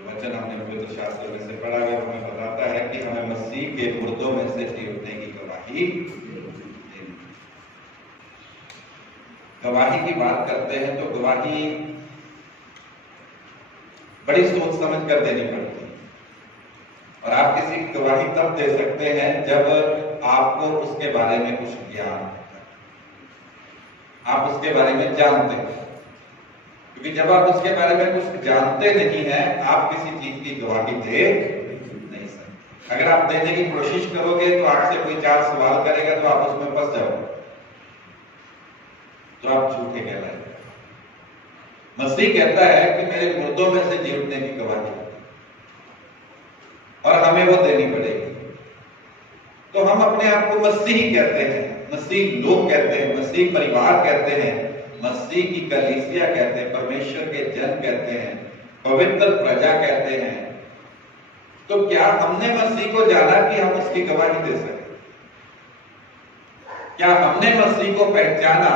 जो वचन हमने पवित्र शास्त्र में से पढ़ा है हमें बताता है कि हमें मसीह के मुर्दों में से जी उठने की गवाही देनी। गवाही की बात करते हैं तो गवाही बड़ी सोच समझ कर देनी पड़ती है, और आप किसी की गवाही तब दे सकते हैं जब आपको उसके बारे में कुछ ज्ञान होता है, आप उसके बारे में जानते हैं। क्योंकि जब आप उसके बारे में कुछ जानते नहीं हैं, आप किसी चीज की गवाही दे नहीं सकते। अगर आप देने की कोशिश करोगे तो आपसे कोई 4 सवाल करेगा तो आप उसमें फंस जाओगे, तो आप झूठे कहलाएंगे। मसीह कहता है कि मेरे मुर्दों में से जी उठने की गवाही, और हमें वो देनी पड़ेगी। तो हम अपने आप को मसीही कहते हैं, मसीह लोग कहते हैं, मसीह परिवार कहते हैं, मसीह की कलीसिया कहते हैं, परमेश्वर के जन कहते हैं, पवित्र प्रजा कहते हैं। तो क्या हमने मसीह को जाना कि हम उसकी गवाही दे सके? क्या हमने मसीह को पहचाना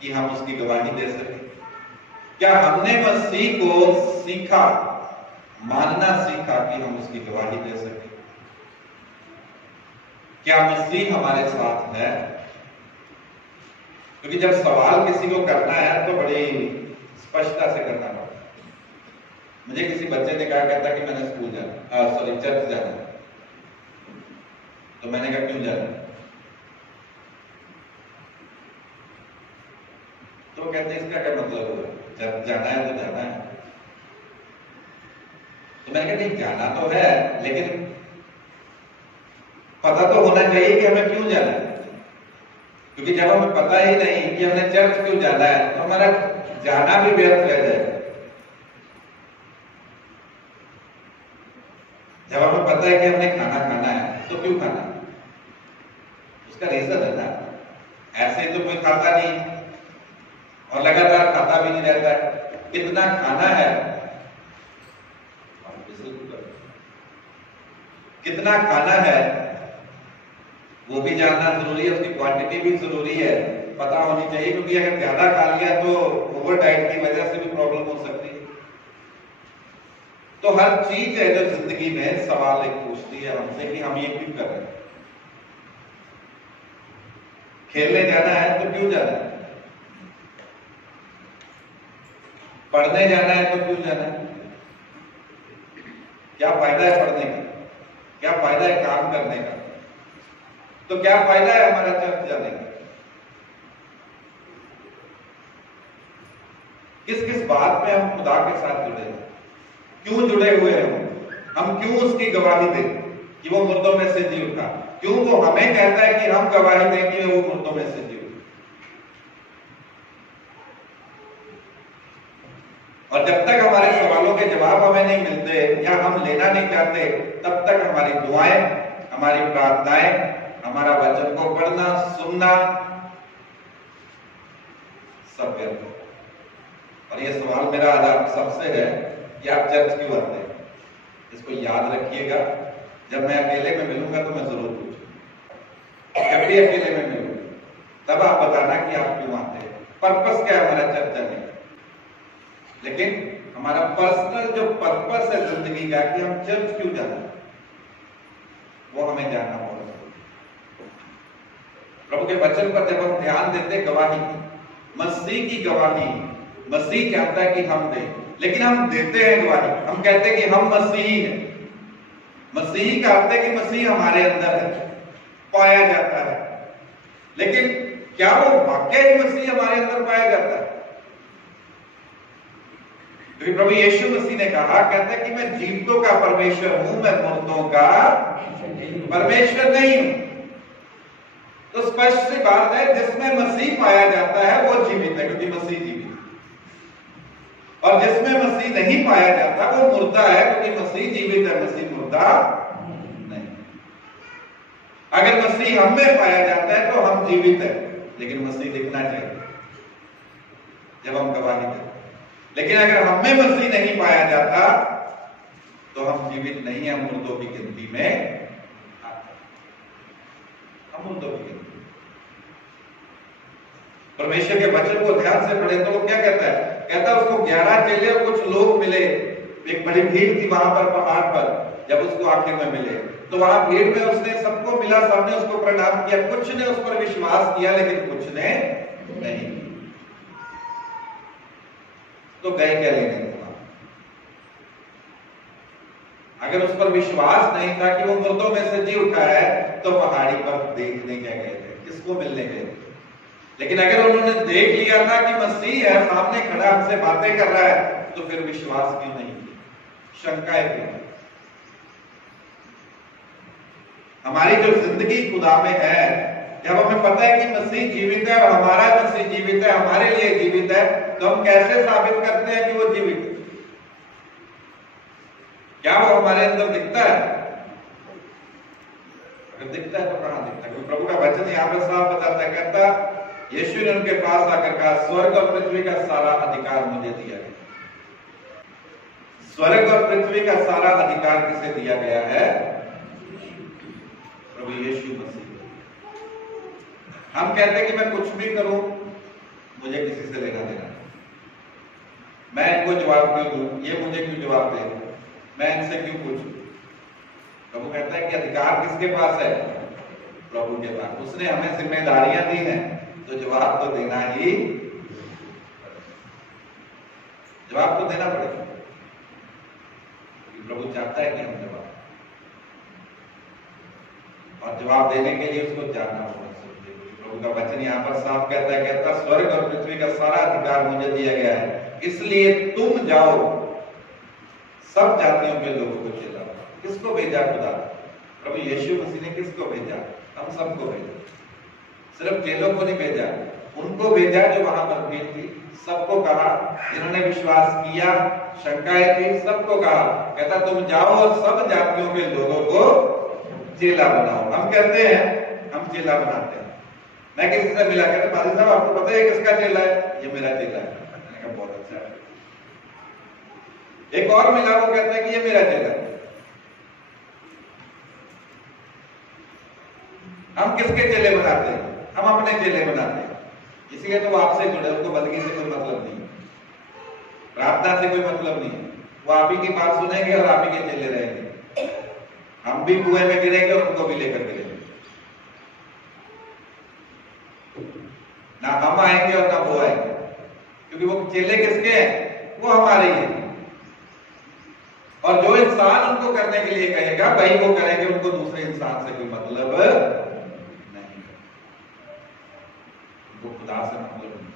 कि हम उसकी गवाही दे सके? क्या हमने मसीह को सीखा, मानना सीखा कि हम उसकी गवाही दे सके? क्या मसीह हमारे साथ है? क्योंकि जब सवाल किसी को करना है तो बड़ी स्पष्टता से करना पड़ता है। मुझे किसी बच्चे ने कहा, कहता कि मैंने स्कूल जाना, चर्च जाना। तो मैंने कहा क्यों जाना? तो कहते इसका क्या मतलब हुआ? चर्च जाना है तो जाना है। तो मैंने कहा नहीं, जाना तो है, लेकिन पता तो होना चाहिए कि हमें क्यों जाना है। क्योंकि जब हमें पता ही नहीं कि हमने चर्च क्यों जाना है तो हमारा जाना भी व्यर्थ रह जाएगा। जब हमें पता है कि हमने खाना खाना है तो क्यों खाना, उसका रीजन है ना। ऐसे तो कोई खाता नहीं और लगातार खाता भी नहीं रहता है। कितना खाना है, कितना खाना है वो भी जानना जरूरी है, उसकी क्वांटिटी भी जरूरी है, पता होनी चाहिए। क्योंकि अगर ज्यादा खा लिया तो ओवर डाइट की वजह से भी प्रॉब्लम हो सकती है। तो हर चीज है जो जिंदगी में सवाल एक पूछती है हमसे कि हम ये क्यों कर रहे हैं। खेलने जाना है तो क्यों जाना है, पढ़ने जाना है तो क्यों जाना है, क्या फायदा है पढ़ने का, क्या फायदा है काम करने का, तो क्या फायदा है हमारा चर्च जाने का। किस किस बात में हम खुदा के साथ जुड़े हैं, क्यों जुड़े हुए हैं, हम क्यों उसकी गवाही दें कि वो मुर्दों में से जी उठा, क्यों वो हमें कहता है कि हम गवाही दें कि वो मुर्दों में से जी उठा। और जब तक हमारे सवालों के जवाब हमें नहीं मिलते या हम लेना नहीं चाहते, तब तक हमारी दुआएं, हमारी प्रार्थनाएं, हमारा वचन को पढ़ना सुनना सब व्यर्थ है। और ये सवाल मेरा आज आप सबसे है कि आप चर्च क्यों आते हैं। इसको याद रखिएगा, जब मैं अकेले में मिलूंगा तो मैं जरूर पूछूंगा। जब भी अकेले में मिलूंगा तब आप बताना कि आप क्यों आते हैं, पर्पस क्या है हमारा चर्च जाने का। लेकिन हमारा पर्सनल जो पर्पस है जिंदगी का कि हम चर्च क्यों जाना है, वो हमें जानना होगा। प्रभु के वचन पर जब हम ध्यान देते, गवाही, मसीह की गवाही, मसीह चाहता है कि हम दें, लेकिन हम देते हैं गवाही, हम कहते हैं कि हम मसीही हैं। मसीही का अर्थ है कि मसीह हमारे अंदर है, पाया जाता है। लेकिन क्या वो वाकई मसीह हमारे अंदर पाया जाता है? क्योंकि प्रभु यीशु मसीह ने कहा, कहते हैं कि मैं जीवितों का परमेश्वर हूं, मैं मुर्दों का परमेश्वर नहीं हूं। तो स्पष्ट सी बात है, जिसमें मसीह पाया जाता है वो जीवित है, क्योंकि मसीह जीवित है। और जिसमें मसीह नहीं पाया जाता वो मुर्दा है, क्योंकि मसीह जीवित है, मसीह मुर्दा नहीं। अगर मसीह हम में पाया जाता है तो हम जीवित है, लेकिन मसीह दिखना चाहिए जब हम गवाही दें। लेकिन अगर हम में मसीह नहीं पाया जाता तो हम जीवित नहीं है, मुर्दों की गिनती में हम मुर्दों की गिनती। परमेश्वर के वचन को ध्यान से पढ़े तो वो क्या कहता है? कहता है उसको 11 चेले और कुछ लोग मिले, एक बड़ी भीड़ थी वहां पर पहाड़ पर, जब उसको आखिर में मिले तो वहां भीड़ में उसने सबको मिला, सबने उसको प्रणाम किया, कुछ ने उस पर विश्वास किया लेकिन कुछ ने नहीं। तो गए क्या लेने? अगर उस पर विश्वास नहीं था कि वो मुर्दों में से जी उठा है तो पहाड़ी पर देखने क्या गए थे, किसको मिलने गए थे? लेकिन अगर उन्होंने देख लिया था कि मसीह है सामने खड़ा हमसे बातें कर रहा है, तो फिर विश्वास क्यों नहीं? शंकाएं क्यों? हमारी जो जिंदगी खुदा में है, जब हमें पता है कि मसीह जीवित है और हमारा मसीह जीवित है, हमारे लिए जीवित है, तो हम कैसे साबित करते हैं कि वो जीवित है? क्या वो हमारे अंदर दिखता है? अगर दिखता है तो कहां दिखता है? क्योंकि प्रभु का वचन यहाँ पर साफ बताता है, कहता यीशु ने उनके पास आकर कहा, स्वर्ग और पृथ्वी का सारा अधिकार मुझे दिया गया। स्वर्ग और पृथ्वी का सारा अधिकार किसे दिया गया है? प्रभु यीशु मसीह। हम कहते हैं कि मैं कुछ भी करूं, मुझे किसी से लेना देना, मैं इनको जवाब क्यों दूं, ये मुझे क्यों जवाब दे, मैं इनसे क्यों पूछूं? प्रभु कहता है कि अधिकार किसके पास है? प्रभु के पास। उसने हमें जिम्मेदारियां दी हैं, तो जवाब तो देना ही, जवाब तो देना पड़ेगा। प्रभु चाहता है कि हम जवाब, और जवाब देने के लिए उसको जानना होगा। प्रभु का वचन यहाँ पर साफ कहता है, कहता स्वर्ग और पृथ्वी का सारा अधिकार मुझे दिया गया है, इसलिए तुम जाओ सब जातियों के लोगों को चेला। किसको भेजा खुदा? प्रभु यीशु मसीह ने किसको भेजा? हम सबको भेजा। सिर्फ चेलों को नहीं भेजा, उनको भेजा जो वहां पर भीड़ थी, सबको कहा, जिन्होंने विश्वास किया, शंकाएं थी, सबको कहा, कहता तुम जाओ और सब जातियों के लोगों को चेला बनाओ। हम कहते हैं हम चेला बनाते हैं। मैं किसी से मिला, कहते पादी साहब आपको पता है किसका चेला है? ये मेरा चेला है। मैंने कहा बहुत अच्छा है। एक और मिला, वो कहता है कि ये मेरा चेला है। हम किसके चेले बनाते हैं? हम अपने चेले बनाते हैं। इसलिए तो वो आपसे जुड़े, उनको बंदगी से कोई मतलब नहीं, प्रार्थना से कोई मतलब नहीं। वो आप ही की बात सुनेंगे और आप ही के चेले रहेंगे। हम भी कुएं में गिरेंगे और उनको भी लेकर गिरेंगे। ना हम आएंगे और ना वो आएंगे, क्योंकि वो चेले किसके हैं? वो हमारे ही हैं। और जो इंसान उनको करने के लिए कहेगा वही वो करेंगे, उनको दूसरे इंसान से कोई मतलब नहीं, उनको खुदा से मतलब नहीं।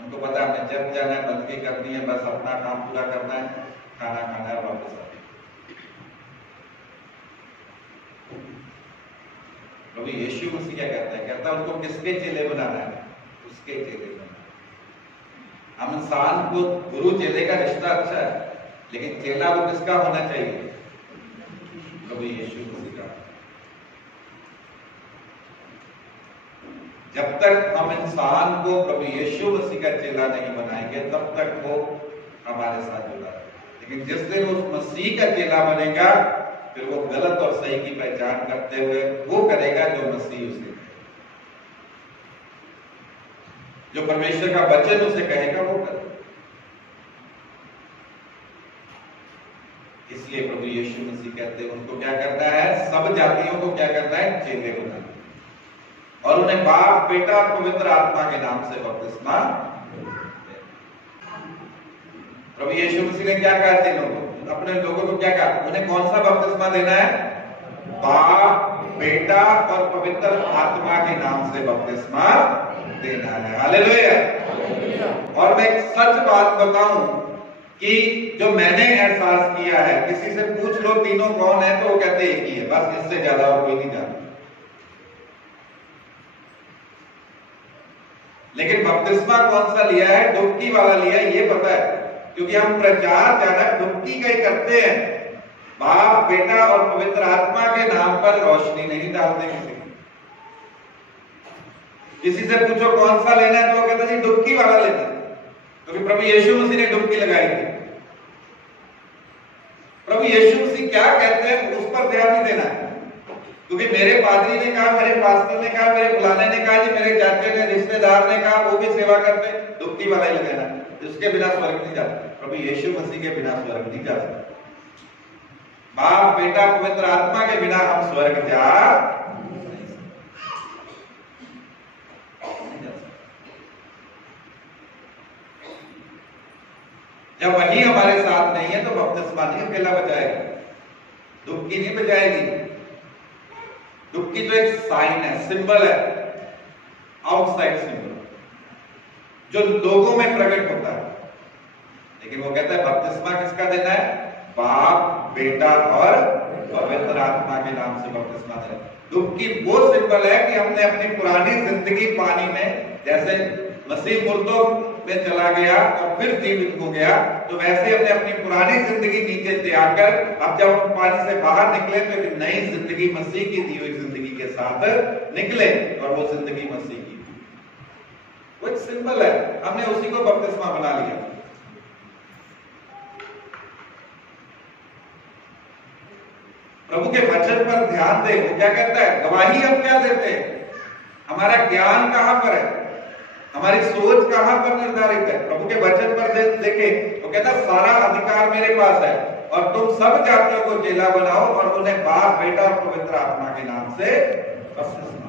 उनको पता है जब जाना है, बंदगी करनी है, बस अपना काम पूरा करना है, खाना खाना है, वापस आना। प्रभु यीशु मसीह क्या कहता है? कहता है उनको किसके चेले बनाना है? उसके चेले बनाना। हम इंसान को गुरु चेले का रिश्ता अच्छा है, लेकिन चेला वो किसका होना चाहिए? प्रभु यीशु मसीह का। जब तक हम इंसान को प्रभु यीशु मसीह का चेला नहीं बनाएंगे, तब तक वो हमारे साथ जुड़ा है। लेकिन जिस दिन उस मसीह का चेला बनेगा, फिर वो गलत और सही की पहचान करते हुए वो करेगा जो मसीह उसे कहे, जो परमेश्वर का वचन उसे कहेगा वो करेगा। इसलिए प्रभु यीशु मसीह कहते हैं उनको क्या करना है? सब जातियों को क्या करना है? चेले बनाना, और उन्हें बाप, बेटा और पवित्र आत्मा के नाम से बपतिस्मा। प्रभु यीशु मसीह ने क्या कहा थे लोगों, अपने लोगों को क्या कहा? उन्हें कौन सा बपतिस्मा देना है? बाप, बेटा और पवित्र आत्मा के नाम से बपतिस्मा देना है। हालेलुया। और मैं एक सच बात बताऊं कि जो मैंने एहसास किया है, किसी से पूछ लो तीनों कौन है, तो वो कहते एक ही है, बस इससे ज्यादा और कोई नहीं जानता। लेकिन बपतिस्मा कौन सा लिया है? डुबकी वाला लिया है, ये पता है, क्योंकि हम प्रचार ज्यादा डुबकी का ही करते हैं। बाप, बेटा और पवित्र आत्मा के नाम पर रोशनी नहीं डालते किसी से पूछो कौन सा लेना है, तो वो कहता जी डुबकी वाला लेना है, क्योंकि प्रभु यीशु मसीह ने डुबकी लगाई थी। प्रभु यीशु मसीह क्या कहते हैं उस पर ध्यान नहीं देना है, क्योंकि मेरे पादरी ने कहा, मेरे पास्टर ने कहा, मेरे बुलाने ने कहा, जी मेरे चाचे ने, रिश्तेदार ने कहा, वो भी सेवा करते, डुबकी वाला ही लगाना, उसके बिना स्वर्ग नहीं जाते। प्रभु यीशु मसीह के बिना स्वर्ग नहीं जा सकते। बाप, बेटा, पवित्र आत्मा के बिना हम स्वर्ग जा नहीं सकते। जब वही हमारे साथ नहीं है तो बपतिस्मा नहीं अकेला बचाएगा, डुबकी नहीं बचाएगी। डुबकी तो एक साइन है, सिंबल है, आउटसाइड सिंबल जो लोगों में प्रकट होता है। लेकिन वो कहता है बपतिस्मा किसका देना है? बाप, बेटा और पवित्र आत्मा के नाम से बपतिस्मा देना। डुबकी वो सिंबल है कि हमने अपनी पुरानी जिंदगी पानी में, जैसे मसीह मुर्दों में चला गया और फिर जीवित हो गया, तो वैसे हमने अपनी पुरानी जिंदगी नीचे त्याग कर अब जब हम पानी से बाहर निकले तो एक नई जिंदगी मसीह की दी हुई जिंदगी के साथ निकले, और वो जिंदगी मसीह की, वो एक सिंबल है। हमने उसी को बपतिस्मा बना लिया। प्रभु के वचन पर ध्यान दे, वो क्या कहता है? गवाही हम क्या देते हैं? हमारा ज्ञान कहां पर है? हमारी सोच कहां पर निर्धारित है? प्रभु के वचन पर देखें तो कहता है सारा अधिकार मेरे पास है और तुम सब जातियों को चेला बनाओ और उन्हें बाप, बेटा और पवित्र आत्मा के नाम से बपतिस्मा।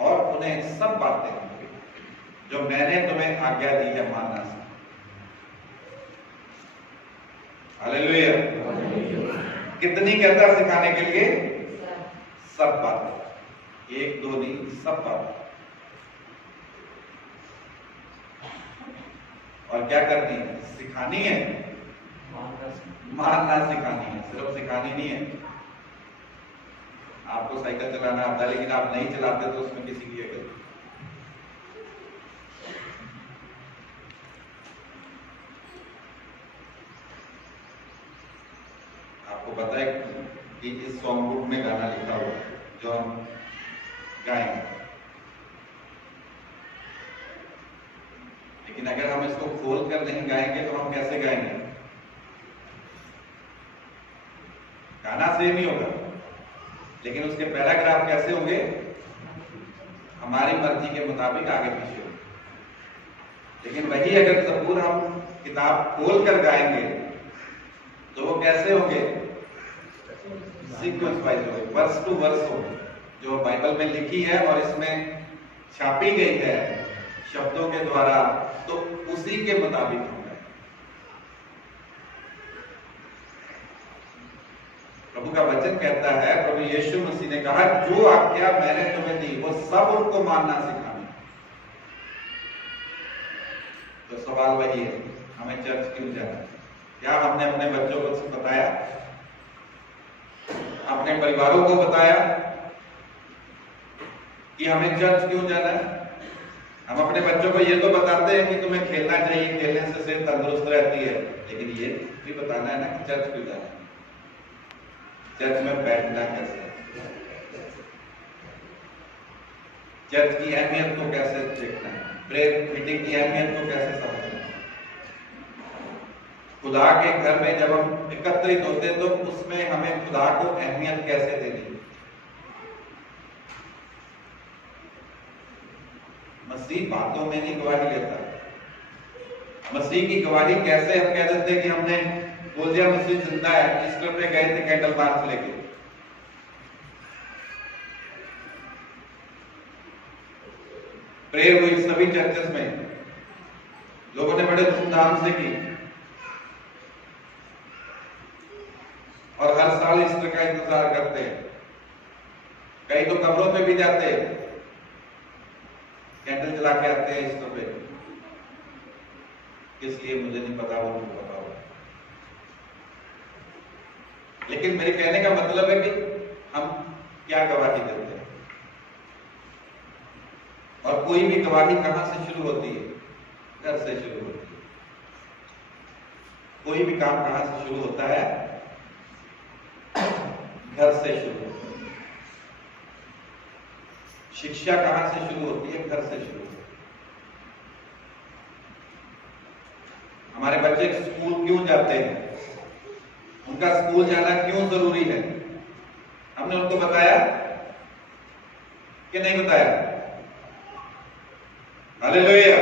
और उन्हें सब बातें जो मैंने तुम्हें आज्ञा दी है मानना से। हालेलुया। कितनी कहता सिखाने के लिए? सब बातें, एक दो नहीं, सब बातें। और क्या करनी है? सिखानी है, मानना सिखानी है, सिर्फ सिखानी नहीं है। आपको साइकिल चलाना आता है लेकिन आप नहीं चलाते तो उसमें किसी की गलती। आपको पता है कि इस सॉन्ग बुक में गाना लिखा हुआ जो हम गाएंगे, लेकिन अगर हम इसको खोल कर नहीं गाएंगे तो हम कैसे गाएंगे? गाना सेम ही होगा लेकिन उसके पैराग्राफ कैसे होंगे? हमारी मर्जी के मुताबिक आगे पीछे होंगे। लेकिन वही अगर ज़बूर हम किताब खोल कर गाएंगे तो वो कैसे होंगे? सीक्वेंस वाइज होंगे, वर्स टू वर्स होंगे, जो बाइबल में लिखी है और इसमें छापी गई है शब्दों के द्वारा, तो उसी के मुताबिक होंगे। प्रभु का वचन कहता है, प्रभु यीशु मसीह ने कहा जो आज्ञा मैंने तुम्हें दी वो सब उनको मानना सिखाना। तो सवाल वही है, हमें चर्च क्यों जाना? क्या हमने अपने बच्चों को बताया, अपने परिवारों को बताया कि हमें चर्च क्यों जाना है? हम अपने बच्चों को ये तो बताते हैं कि तुम्हें खेलना चाहिए, खेलने से सेहत तंदुरुस्त रहती है, लेकिन ये भी बताना है ना कि चर्च क्यों जाना है, चर्च में बैठना कैसे, चर्च की अहमियत को कैसे देखना है, प्रेयर मीटिंग की अहमियत को कैसे समझना है। खुदा के घर में जब हम एकत्रित होते तो उसमें हमें खुदा को अहमियत कैसे देनी। मसीह बातों में नहीं गवाही लेता। मसीह की गवाही कैसे हम कह देते कि हमने बोल दिया मसीह जिंदा है, ईस्टर पे गए थे कैंडल मार्च लेके, प्रेयर हुई सभी चर्चेस में, लोगों ने बड़े धूमधाम से की और हर साल ईस्टर का इंतजार करते हैं। कई तो कब्रों पे भी जाते हैं, कैंडल जला के आते हैं ईस्टर पे। किस लिए मुझे नहीं पता, वो नहीं पता होगा। लेकिन मेरे कहने का मतलब है कि हम क्या गवाही देते हैं, और कोई भी गवाही कहां से शुरू होती है? घर से शुरू होती है। कोई भी काम कहां से शुरू होता है? घर से शुरू होती है। शिक्षा कहां से शुरू होती है? घर से शुरू होती है। हमारे बच्चे स्कूल क्यों जाते हैं? उनका स्कूल जाना क्यों जरूरी है? हमने उनको बताया? कि नहीं बताया? हालेलुया।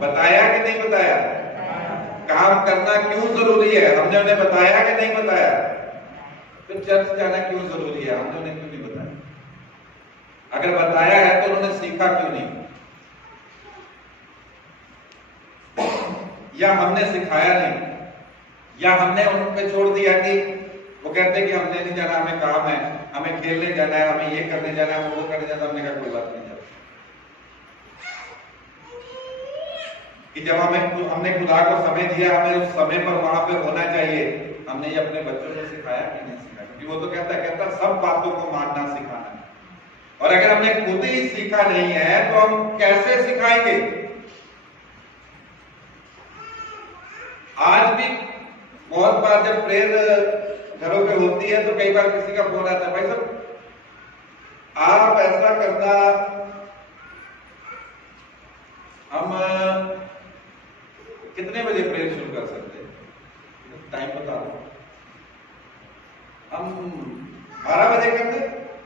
बताया कि नहीं बताया? काम करना क्यों जरूरी है, हमने उन्हें बताया कि नहीं बताया? फिर चर्च जाना क्यों जरूरी है, हमने उन्हें क्यों नहीं बताया? अगर बताया है तो उन्होंने सीखा क्यों नहीं? या हमने सिखाया नहीं, या हमने उन पे छोड़ दिया कि वो कहते कि हमने नहीं जाना, हमें काम है, हमें खेलने जाना है, हमें ये करने जाना है, वो करने जाना, हमने कहा कोई बात नहीं जाना। कि जब हमने खुदा को समय दिया, हमें उस समय पर वहां पे होना चाहिए। हमने ये अपने बच्चों को सिखाया कि नहीं सिखाया? क्योंकि वो तो कहता सब बातों को मानना सिखाना है, और अगर हमने खुद ही सीखा नहीं है तो हम कैसे सिखाएंगे? आज भी बहुत बार जब प्रेयर घरों पे होती है तो कई बार किसी का फोन आता है, भाई साहब आप ऐसा करना, हम कितने बजे प्रेयर शुरू कर सकते हैं? टाइम बता दो। हम 12 बजे कर दे,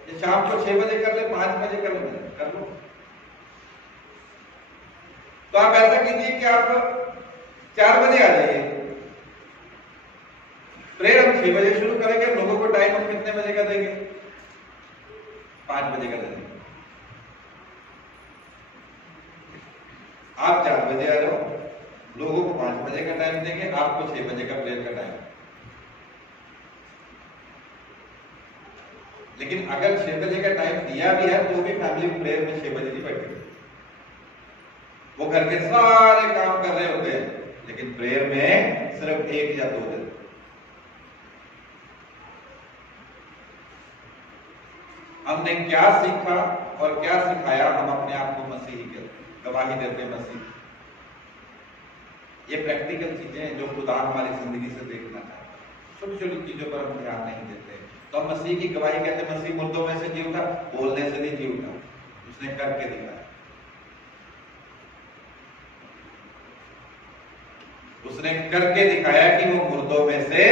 या शाम को 6 बजे कर ले, 5 बजे कर लो। तो आप ऐसा कीजिए कि आप 4 बजे आ जाइए। प्रेयर हम 6 बजे शुरू करेंगे, लोगों को टाइम हम कितने बजे का देंगे? 5 बजे का देंगे। आप 4 बजे आ जाओ, लोगों को 5 बजे का टाइम देंगे, आपको 6 बजे का प्रेयर का टाइम। लेकिन अगर 6 बजे का टाइम दिया भी है तो भी फैमिली प्रेयर में 6 बजे नहीं बैठेगी। वो घर के सारे काम कर रहे होते हैं, लेकिन प्रेयर में सिर्फ 1 या 2 दिन। हमने क्या सीखा और क्या सिखाया, हम अपने आप को मसीही के गवाही देते हैं मसीह। ये प्रैक्टिकल चीजें हैं जो खुदा हमारी जिंदगी से देखना चाहता है। छोटी छोटी चीजों पर हम ध्यान नहीं देते, तो हम मसीह की गवाही कहते हैं। मसीह मुर्दों में से जी उठा, बोलने से नहीं जी उठा, उसने करके दिखाया। उसने करके दिखाया कि वो मुर्दों में से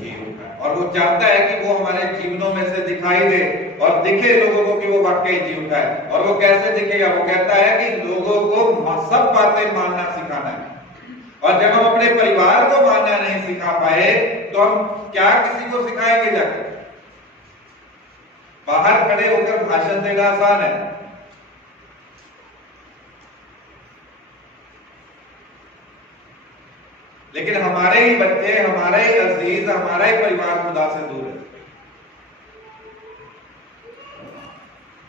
जी उठा, और वो चाहता है कि वो हमारे जीवनों में से दिखाई दे और दिखे लोगों को कि वो वाकई जी उठा है। और वो कैसे दिखेगा? वो कहता है कि लोगों को सब बातें मानना सिखाना है। और जब हम अपने परिवार को मानना नहीं सिखा पाए तो हम क्या किसी को सिखाएंगे? जाकर बाहर खड़े होकर भाषण देना आसान है, लेकिन हमारे ही बच्चे, हमारे ही अजीज, हमारा ही परिवार खुदा से दूर है।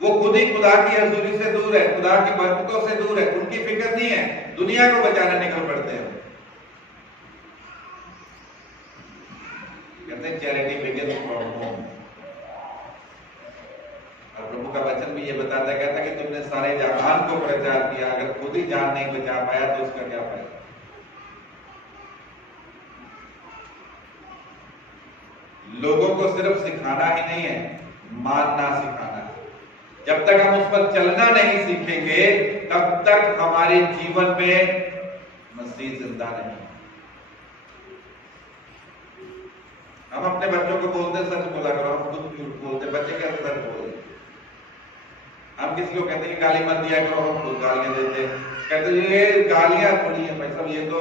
वो खुद ही खुदा की हजूरी से दूर है, खुदा की बरकतों से दूर है, उनकी फिक्र नहीं है, दुनिया को बचाने निकल पड़ते हैं। कहते हैं चैरिटी बिगिंस फ्रॉम होम। और प्रभु का वचन भी ये बताता है, कहता है कि तुमने सारे जहान को प्रचार किया, अगर खुद ही जान नहीं बचा पाया तो उसका क्या फायदा? लोगों को सिर्फ सिखाना ही नहीं है, मानना सिखाना है। जब तक हम उस पर चलना नहीं सीखेंगे तब तक हमारे जीवन में मसीह जिंदा नहीं। हम अपने बच्चों को बोलते सच बोला करो, हम खुद झूठ बोलते, बच्चे कैसे सच बोलते? हम किसी को कहते हैं गाली मत दिया करो, हम खुद गालियां देते। कहते ये गालियां थोड़ी है भाई साहब, ये तो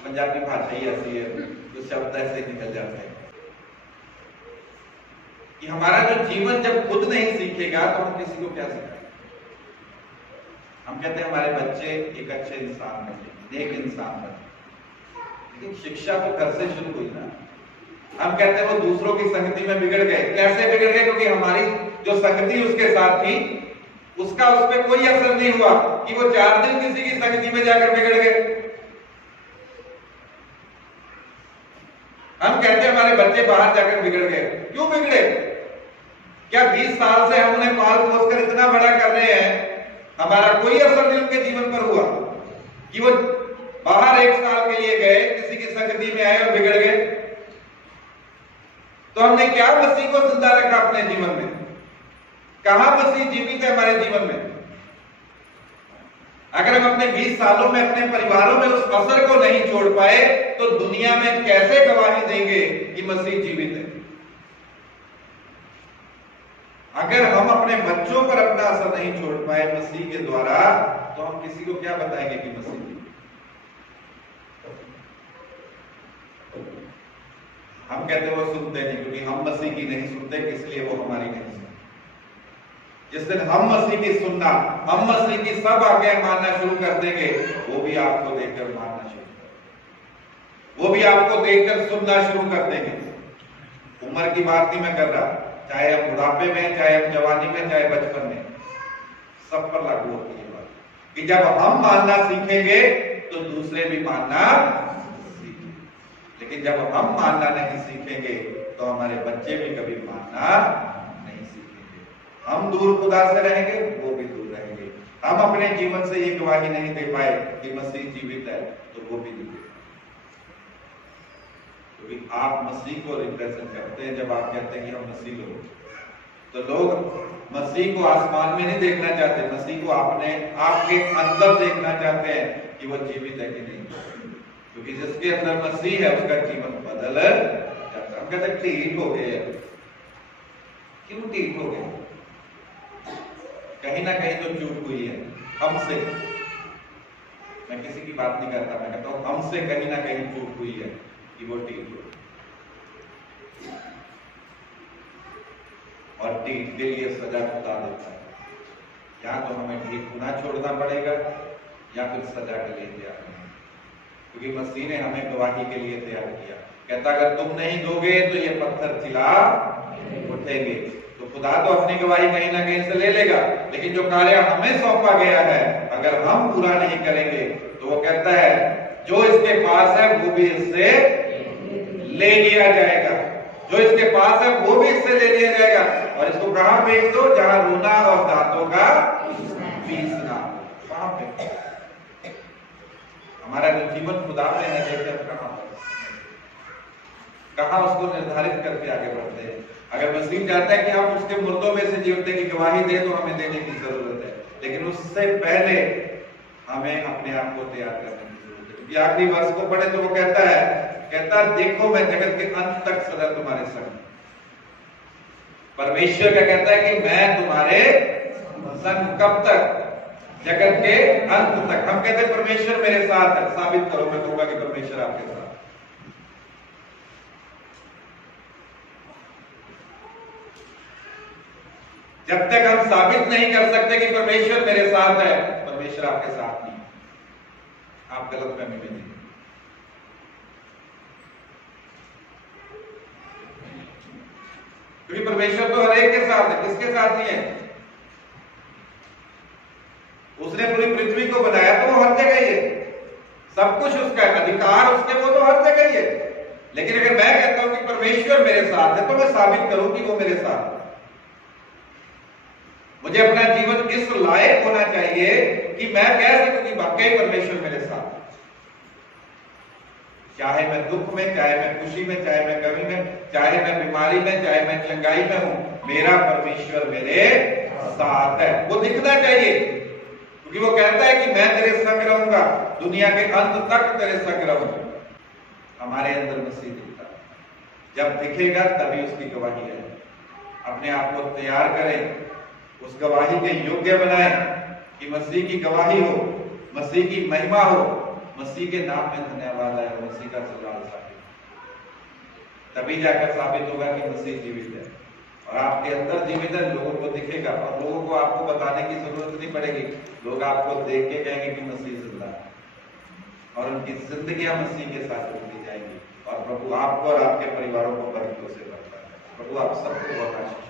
पंजाबी भाषा ही ऐसी है, जो शब्द ऐसे निकल जाते हैं। कि हमारा जो जीवन जब खुद नहीं सीखेगा तो हम किसी को क्या सिखाएंगे? हम कहते हैं हमारे बच्चे एक अच्छे इंसान बने, नेक इंसान बने, लेकिन शिक्षा तो घर से शुरू हुई ना। हम कहते हैं वो दूसरों की संगति में बिगड़ गए। कैसे बिगड़ गए? क्योंकि हमारी जो संगति उसके साथ थी उसका उस पर कोई असर नहीं हुआ कि वो 4 दिन किसी की संगति में जाकर बिगड़ गए। हम कहते हैं हमारे बच्चे बाहर जाकर बिगड़ गए। क्यों बिगड़े? क्या 20 साल से हम उन्हें पाल पोस कर इतना बड़ा कर रहे हैं, हमारा कोई असर नहीं उनके जीवन पर हुआ कि वो बाहर 1 साल के लिए गए, किसी की संगति में आए और बिगड़ गए? तो हमने क्या मसीह को जिंदा रखा अपने जीवन में? कहां मसीह जीवित है हमारे जीवन में? अगर हम अपने 20 सालों में अपने परिवारों में उस असर को नहीं छोड़ पाए तो दुनिया में कैसे गवाही देंगे कि मसीह जीवित है? अगर हम अपने बच्चों पर अपना असर नहीं छोड़ पाए मसीह के द्वारा, तो हम किसी को क्या बताएंगे कि मसीह की? हम कहते वो सुनते नहीं, क्योंकि हम मसीह की नहीं सुनते, इसलिए वो हमारी नहीं सुनते। जिस दिन हम मसीह की सुनना, हम मसीह की सब आज्ञाएं मानना शुरू कर देंगे, वो भी आपको देखकर मानना शुरू कर, वो भी आपको देखकर सुनना शुरू कर देंगे। उम्र की बात नहीं मैं कर रहा, चाहे हम बुढ़ापे में, चाहे हम जवानी में, चाहे बचपन में, सब पर लागू होती है बात कि जब हम मानना सीखेंगे तो दूसरे भी मानना सीखेंगे, लेकिन जब हम मानना नहीं सीखेंगे तो हमारे बच्चे भी कभी मानना नहीं सीखेंगे। हम दूर खुदा से रहेंगे, वो भी दूर रहेंगे। हम अपने जीवन से ये गवाही नहीं दे पाए कि मसीह जीवित है, तो वो भी नहीं दे, क्योंकि आप मसीह को रिप्रेजेंट करते हैं। जब आप कहते हैं कि हम मसीह लोग, तो लोग मसीह को आसमान में नहीं देखना चाहते, मसीह को आपने आपके अंदर देखना चाहते हैं कि वो जीवित है कि नहीं, क्योंकि जिसके अंदर मसीह है उसका जीवन बदल जाता है। हम कहते हैं ठीक हो गए, क्यों ठीक हो गए? कहीं ना कहीं तो चूक हुई है हमसे। मैं किसी की बात नहीं करता, मैं कहता हूं हमसे कहीं ना कहीं चूक हुई है कि वो ठीक हो, और ठीक के लिए सजा खुदा देता है। या तो हमें ठीक होना छोड़ना पड़ेगा या फिर सजा के लिए तैयार होना, क्योंकि मसीह ने हमें गवाही के लिए तैयार किया। कहता अगर तुम नहीं दोगे तो ये पत्थर चिल्ला उठेंगे। तो खुदा तो अपनी गवाही कहीं ना कहीं से ले लेगा, लेकिन जो कार्य हमें सौंपा गया है अगर हम पूरा नहीं करेंगे तो वो कहता है जो इसके पास है वो भी इससे ले लिया जाएगा, जो इसके पास है वो भी इससे ले लिया जाएगा। और इसको कहां फेंक दो? जहां रोना और दांतों का पीसना। कहां पे? हमारा जो जीवन खुदा में है, देखकर कहां उसको निर्धारित करके आगे बढ़ते हैं। अगर मसीह चाहता है कि हम उसके मुर्दों में से जीवते की गवाही दे, तो हमें देने की जरूरत है, लेकिन उससे पहले हमें अपने आप को तैयार करने की जरूरत है। क्योंकि आखिरी वर्ष को पढ़े तो वो कहता देखो मैं जगत के अंत तक सदा तुम्हारे संग। परमेश्वर का कहता है कि मैं तुम्हारे संग कब तक? जगत के अंत तक। हम कहते हैं परमेश्वर मेरे साथ है, साबित करो। मैं कहूंगा कि परमेश्वर आपके साथ। जब तक हम साबित नहीं कर सकते कि परमेश्वर मेरे साथ है, परमेश्वर आपके साथ नहीं, आप गलतफहमी में नहीं। क्योंकि परमेश्वर तो हर एक के साथ है, किसके साथ नहीं है? उसने पूरी पृथ्वी को बनाया तो वो हर जगह ही है, सब कुछ उसका है, अधिकार उसके, वो तो हर जगह ही है। लेकिन अगर मैं कहता हूं कि परमेश्वर मेरे साथ है, तो मैं साबित करूं कि वो मेरे साथ है। मुझे अपना जीवन इस लायक होना चाहिए कि मैं कह सकूं कि वाकई परमेश्वर मेरे साथ है। चाहे मैं दुख में, चाहे मैं खुशी में, चाहे मैं कमी में, चाहे मैं बीमारी में, चाहे मैं चंगाई में हूं, मेरा परमेश्वर मेरे साथ है। वो दिखना चाहिए, क्योंकि वो कहता है कि मैं तेरे संग रहूंगा, दुनिया के अंत तक तेरे संग रहूंगा। हमारे अंदर मसीह दिखता है, जब दिखेगा तभी उसकी गवाही है। अपने आप को तैयार करें, उस गवाही के योग्य बनाएं कि मसीह की गवाही हो, मसीह की महिमा हो, मसीह के नाम में धन्यवाद आए, मसीह का जलाल साबित, तभी जाकर साबित होगा कि मसीह जीवित है। और आपके अंदर जीवित है, लोगों को दिखेगा, और लोगों को आपको बताने की जरूरत नहीं पड़ेगी। लोग आपको देख के कहेंगे कि मसीह जिंदा है, और उनकी जिंदगियां मसीह के साथ जुड़ी जाएंगी। और प्रभु आपको और आपके परिवारों को बरकतों से भरता है। प्रभु आप सबको बहुत आशीष